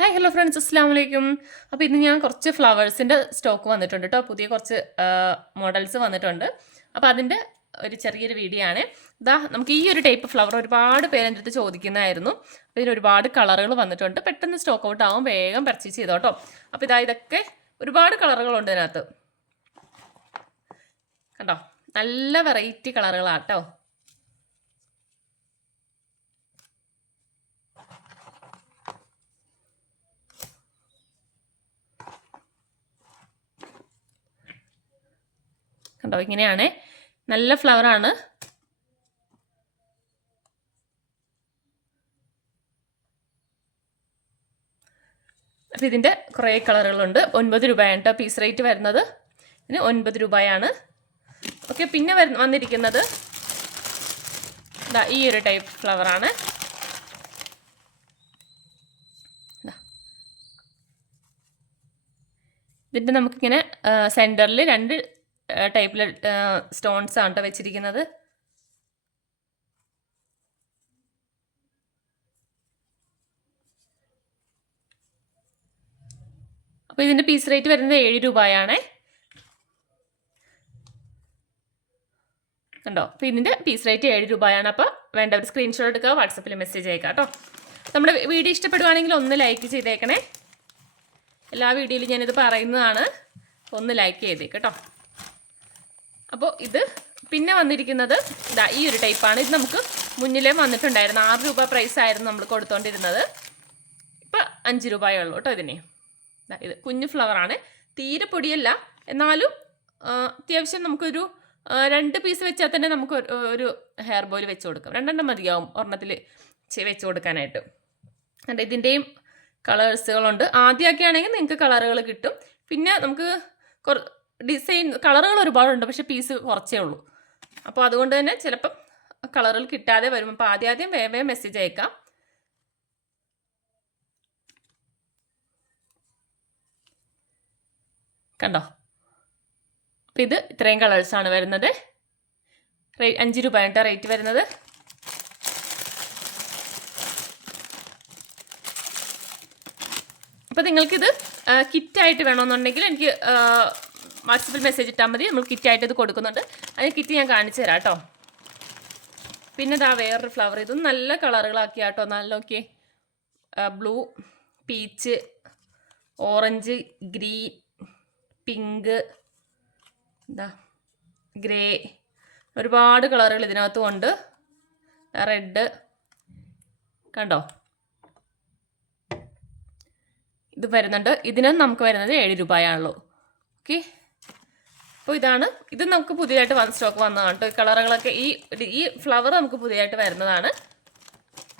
Hi hello friends അസ്സാം വലൈക്കും അപ്പോൾ ഇന്ന് ഞാൻ കുറച്ച് ഫ്ലവേഴ്സിന്റെ സ്റ്റോക്ക് വന്നിട്ടുണ്ട് കേട്ടോ പുതിയ കുറച്ച് മോഡൽസ് വന്നിട്ടുണ്ട്. അപ്പോൾ അതിന്റെ ഒരു ചെറിയൊരു വീഡിയോ ആണ്. ഇതാ നമുക്ക് ഈ ഒരു ടൈപ്പ് ഫ്ലവർ ഒരുപാട് പേര് എന്റെ അടുത്ത് ചോദിക്കുന്നതായിരുന്നു. അപ്പോൾ ഇതിന് ഒരുപാട് കളറുകൾ വന്നിട്ടുണ്ട്. പെട്ടെന്ന് സ്റ്റോക്ക് ഔട്ട് ആകും വേഗം പർച്ചേസ് ചെയ്തോ കേട്ടോ അപ്പോൾ ഇതാ ഇതൊക്കെ ഒരുപാട് കളറുകളുണ്ട് ഇതിനകത്ത്. കണ്ടോ? നല്ല വെറൈറ്റി കളറുകളാണ് കണ്ടോ? ഇങ്ങനെയാണ്. നല്ല ഫ്ലവറാണ് അപ്പം ഇതിന്റെ കുറേ കളറുകളുണ്ട്. ഒൻപത് രൂപയാണ് കേട്ടോ പീസ് റേറ്റ് വരുന്നത്. ഇതിന് ഒൻപത് രൂപയാണ്. ഓക്കെ പിന്നെ വരു വന്നിരിക്കുന്നത് ഈ ഒരു ടൈപ്പ് ഫ്ലവറാണ് ഇതിന്റെ നമുക്കിങ്ങനെ സെന്ററിൽ രണ്ട് ടൈപ്പിൽ സ്റ്റോൺസ് ആണ് കേട്ടോ വെച്ചിരിക്കുന്നത്. അപ്പോൾ ഇതിന്റെ പീസ് റേറ്റ് വരുന്നത് ഏഴ് രൂപയാണേ. കണ്ടോ? അപ്പോൾ ഇതിന്റെ പീസ് റേറ്റ് ഏഴ് രൂപയാണ്. അപ്പോൾ വേണ്ടവർ സ്ക്രീൻഷോട്ട് എടുക്കുക വാട്സപ്പിൽ മെസ്സേജ് അയക്കാം കേട്ടോ. നമ്മുടെ വീഡിയോ ഇഷ്ടപ്പെടുവാണെങ്കിൽ ഒന്ന് ലൈക്ക് ചെയ്തേക്കണേ. എല്ലാ വീഡിയോയിലും ഞാനിത് പറയുന്നതാണ്. ഒന്ന് ലൈക്ക് ചെയ്തേക്ക് കേട്ടോ. അപ്പോൾ ഇത് പിന്നെ വന്നിരിക്കുന്നത് ഇതാ ഈ ഒരു ടൈപ്പാണ് ഇത് നമുക്ക് മുന്നിലേ വന്നിട്ടുണ്ടായിരുന്നു. ആറ് രൂപ പ്രൈസ് ആയിരുന്നു നമ്മൾ കൊടുത്തോണ്ടിരുന്നത്. ഇപ്പം അഞ്ച് രൂപയേ ഉള്ളൂ കേട്ടോ ഇതിനെ. ഇത് കുഞ്ഞു ഫ്ലവറാണ് തീരെ പൊടിയല്ല. എന്നാലും അത്യാവശ്യം നമുക്കൊരു രണ്ട് പീസ് വെച്ചാൽ തന്നെ നമുക്ക് ഒരു- ഒരു ഹെയർ ബോയിൽ വെച്ച് കൊടുക്കാം. രണ്ടെണ്ണം മതിയാവും ഒരെണ്ണത്തിൽ വെച്ച് കൊടുക്കാനായിട്ട്. കണ്ടോ ഇതിന്റെയും കളേഴ്സുകളുണ്ട് ആദ്യമൊക്കെ ആണെങ്കിൽ നിങ്ങൾക്ക് കളറുകൾ കിട്ടും. പിന്നെ നമുക്ക് കുറ ഡിസൈൻ കളറുകൾ ഒരുപാടുണ്ട് പക്ഷേ പീസ് കുറച്ചേ ഉള്ളൂ. അപ്പോൾ അതുകൊണ്ട് തന്നെ ചിലപ്പം കളറുകൾ കിട്ടാതെ വരും അപ്പോൾ ആദ്യം ആദ്യം വേവേ മെസ്സേജ് അയക്കാം. കണ്ടോ? അപ്പം ഇത് ഇത്രയും കളേഴ്സാണ് വരുന്നത്. അഞ്ച് രൂപ കേട്ടോ റേറ്റ് വരുന്നത്. അപ്പം നിങ്ങൾക്കിത് കിറ്റായിട്ട് വേണമെന്നുണ്ടെങ്കിൽ എനിക്ക് വാട്സപ്പിൽ മെസ്സേജ് ഇട്ടാൽ മതി. നമ്മൾ കിറ്റായിട്ട് ഇത് കൊടുക്കുന്നുണ്ട്. അതിന് കിറ്റ് ഞാൻ കാണിച്ചു തരാം കേട്ടോ പിന്നെ ഇതാ വേറൊരു ഫ്ലവർ ഇതും നല്ല കളറുകളാക്കി കേട്ടോ നല്ല okay blue peach orange green pink എന്താ ഗ്രേ ഒരുപാട് കളറുകൾ ഇതിനകത്തും ഉണ്ട്. റെഡ് കണ്ടോ? ഇത് വരുന്നുണ്ട്. ഇതിന് നമുക്ക് വരുന്നത് ഏഴ് രൂപയാണുള്ളൂ ഓക്കെ അപ്പോൾ ഇതാണ്. ഇത് നമുക്ക് പുതിയതായിട്ട് വൺ സ്റ്റോക്ക് വന്നതാണ് കേട്ടോ. കളറുകളൊക്കെ ഈ ഈ ഫ്ലവർ നമുക്ക് പുതിയതായിട്ട് വരുന്നതാണ്.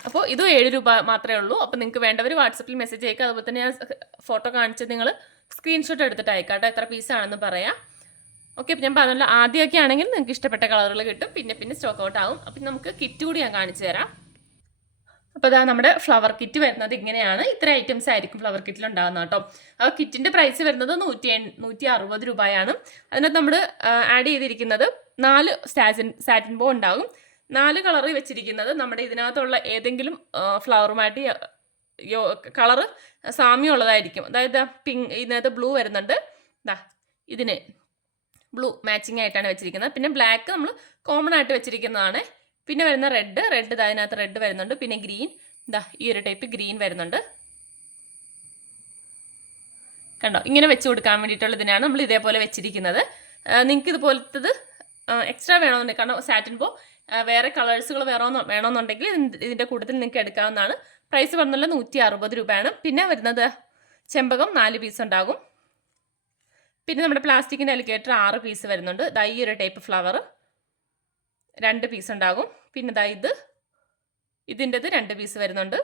അപ്പോൾ ഇതും ഏഴ് രൂപ മാത്രമേ ഉള്ളൂ. അപ്പോൾ നിങ്ങൾക്ക് വേണ്ടവർ വാട്സപ്പിൽ മെസ്സേജ് അയക്കുക. അതുപോലെ തന്നെ ഞാൻ ഫോട്ടോ കാണിച്ച് നിങ്ങൾ സ്ക്രീൻഷോട്ട് എടുത്തിട്ട് അയക്കാം കേട്ടോ. എത്ര പീസാണെന്ന് പറയാം. ഓക്കെ ഞാൻ പറഞ്ഞല്ലോ ആദ്യമൊക്കെ ആണെങ്കിൽ നിങ്ങൾക്ക് ഇഷ്ടപ്പെട്ട കളറുകൾ കിട്ടും. പിന്നെ പിന്നെ സ്റ്റോക്ക് ഔട്ട് ആവും. അപ്പം നമുക്ക് കിറ്റ് കൂടി ഞാൻ കാണിച്ചു തരാം. അപ്പോൾ ഇതാ നമ്മുടെ ഫ്ലവർ കിറ്റ് വരുന്നത് ഇങ്ങനെയാണ്. ഇത്ര ഐറ്റംസ് ആയിരിക്കും ഫ്ലവർ കിറ്റിൽ ഉണ്ടാകുന്നത് കേട്ടോ. ആ കിറ്റിന്റെ പ്രൈസ് വരുന്നത് നൂറ്റി നൂറ്റി അറുപത് രൂപയാണ്. അതിനകത്ത് നമ്മൾ ആഡ് ചെയ്തിരിക്കുന്നത് നാല് സാറ്റിൻ സാറ്റിൻ ബോ ഉണ്ടാകും. നാല് കളർ വെച്ചിരിക്കുന്നത് നമ്മുടെ ഇതിനകത്തുള്ള ഏതെങ്കിലും ഫ്ലവറുമായിട്ട് കളറ് സാമ്യമുള്ളതായിരിക്കും. അതായത് പിങ്ക് ഇതിനകത്ത് ബ്ലൂ വരുന്നുണ്ട്. ദാ ഇതിന് ബ്ലൂ മാച്ചിങ് ആയിട്ടാണ് വെച്ചിരിക്കുന്നത്. പിന്നെ ബ്ലാക്ക് നമ്മൾ കോമൺ ആയിട്ട് വെച്ചിരിക്കുന്നതാണ്. പിന്നെ വരുന്ന റെഡ് റെഡ് അതിനകത്ത് റെഡ് വരുന്നുണ്ട്. പിന്നെ ഗ്രീൻ ഇതാ ഈ ഒരു ടൈപ്പ് ഗ്രീൻ വരുന്നുണ്ട്. കണ്ടോ? ഇങ്ങനെ വെച്ച് കൊടുക്കാൻ വേണ്ടിയിട്ടുള്ളതിനാണ് നമ്മൾ ഇതേപോലെ വെച്ചിരിക്കുന്നത്. നിങ്ങൾക്ക് ഇതുപോലത്തത് എക്സ്ട്രാ വേണമെന്നുണ്ടെങ്കിൽ കാരണം സാറ്റിൻ പോ വേറെ കളേഴ്സുകൾ വേറെ വേണമെന്നുണ്ടെങ്കിൽ ഇതിന്റെ കൂട്ടത്തിൽ നിങ്ങൾക്ക് എടുക്കാവുന്നതാണ്. പ്രൈസ് വന്നുള്ള നൂറ്റി അറുപത് രൂപയാണ്. പിന്നെ വരുന്നത് ചെമ്പകം നാല് പീസ് ഉണ്ടാകും. പിന്നെ നമ്മുടെ പ്ലാസ്റ്റിക്കിന്റെ അലിക്കേറ്റർ ആറ് പീസ് വരുന്നുണ്ട്. ദാ ഈ ഒരു ടൈപ്പ് ഫ്ലവർ രണ്ട് പീസ് ഉണ്ടാകും. പിന്നെ ഇതാ ഇത്. ഇതിന്റെത് രണ്ട് പീസ് വരുന്നുണ്ട്.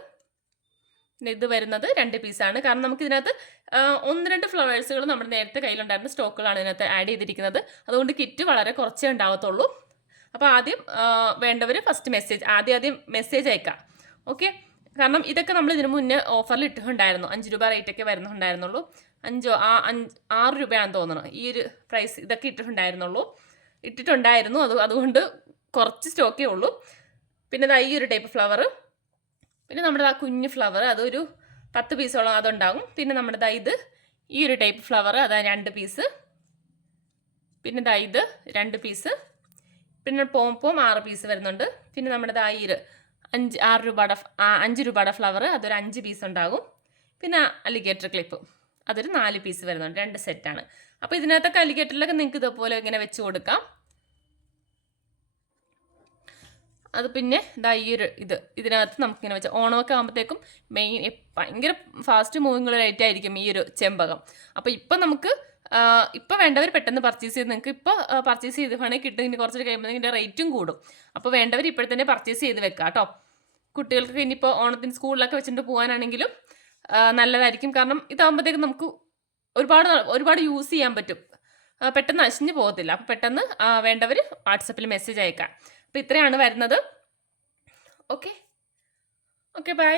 ഇത് വരുന്നത് രണ്ട് പീസാണ് കാരണം നമുക്ക് ഇതിനകത്ത് ഒന്ന് രണ്ട് ഫ്ലവേഴ്സുകൾ നമ്മുടെ നേരത്തെ കയ്യിലുണ്ടായിരുന്ന സ്റ്റോക്കുകളാണ് ഇതിനകത്ത് ആഡ് ചെയ്തിരിക്കുന്നത്. അതുകൊണ്ട് കിറ്റ് വളരെ കുറച്ചേ ഉണ്ടാവത്തുള്ളൂ. അപ്പോൾ ആദ്യം വേണ്ടവർ ഫസ്റ്റ് മെസ്സേജ് ആദ്യം ആദ്യം മെസ്സേജ് അയക്കാം. ഓക്കെ കാരണം ഇതൊക്കെ നമ്മൾ ഇതിനു മുന്നേ ഓഫറിൽ ഇട്ടിട്ടുണ്ടായിരുന്നു. അഞ്ച് രൂപ റേറ്റ് ഒക്കെ വരുന്നുണ്ടായിരുന്നുള്ളൂ. അഞ്ചോ ആ അഞ്ച് ആറ് രൂപയാണെന്ന് തോന്നുന്നു. ഈ ഒരു പ്രൈസ് ഇതൊക്കെ ഇട്ടിട്ടുണ്ടായിരുന്നുള്ളൂ. ഇട്ടിട്ടുണ്ടായിരുന്നു. അത് അതുകൊണ്ട് കുറച്ച് സ്റ്റോക്കേ ഉള്ളൂ. പിന്നെ ഈ ഒരു ടൈപ്പ് ഫ്ലവർ പിന്നെ നമ്മുടെ ആ കുഞ്ഞ് ഫ്ലവർ അതൊരു പത്ത് പീസോളം അതുണ്ടാകും. പിന്നെ നമ്മുടെ ഇത് ഈ ഒരു ടൈപ്പ് ഫ്ലവർ അതാ രണ്ട് പീസ്. പിന്നെ ഇത് രണ്ട് പീസ്. പിന്നെ പോംപോം ആറ് പീസ് വരുന്നുണ്ട്. പിന്നെ നമ്മുടെ ദാ ഈ ഒരു അഞ്ച് ആറ് രൂപയുടെ അഞ്ച് രൂപയുടെ ഫ്ലവർ അതൊരു അഞ്ച് പീസ് ഉണ്ടാകും. പിന്നെ അലിഗേറ്റർ ക്ലിപ്പ് അതൊരു നാല് പീസ് വരുന്നുണ്ട്. രണ്ട് സെറ്റാണ് അപ്പോൾ ഇതിനകത്തൊക്കെ അലിഗേറ്ററിലൊക്കെ നിങ്ങൾക്ക് ഇതുപോലെ ഇങ്ങനെ വെച്ച് കൊടുക്കാം. അത് പിന്നെ ഇതാ ഈ ഒരു ഇത്. ഇതിനകത്ത് നമുക്കിങ്ങനെ വെച്ചാൽ ഓണമൊക്കെ ആകുമ്പോഴത്തേക്കും മെയിൻ ഭയങ്കര ഫാസ്റ്റ് മൂവിങ് ഉള്ള റേറ്റ് ആയിരിക്കും ഈ ഒരു ചെമ്പകം. അപ്പോൾ ഇപ്പം നമുക്ക് ഇപ്പോൾ വേണ്ടവർ പെട്ടെന്ന് പർച്ചേസ് ചെയ്ത് നിങ്ങൾക്ക് ഇപ്പോൾ പർച്ചേസ് ചെയ്ത് വേണമെങ്കിൽ കിട്ടും. ഇനി കുറച്ചൊരു കഴിയുമ്പോൾ ഇതിന്റെ റേറ്റും കൂടും. അപ്പോൾ വേണ്ടവർ ഇപ്പോഴത്തെ തന്നെ പർച്ചേസ് ചെയ്ത് വെക്കുക കേട്ടോ കുട്ടികൾക്ക് ഇനിയിപ്പോൾ ഓണത്തിന് സ്കൂളിലൊക്കെ വെച്ചിട്ട് പോകാനാണെങ്കിലും നല്ലതായിരിക്കും. കാരണം ഇതാകുമ്പോഴത്തേക്കും നമുക്ക് ഒരുപാട് ഒരുപാട് യൂസ് ചെയ്യാൻ പറ്റും. പെട്ടെന്ന് നശിഞ്ഞു പോകത്തില്ല. അപ്പോൾ പെട്ടെന്ന് വേണ്ടവർ വാട്സപ്പിൽ മെസ്സേജ് അയക്കാം. അപ്പോൾ ഇത്രയാണ് വരുന്നത്. Okay okay bye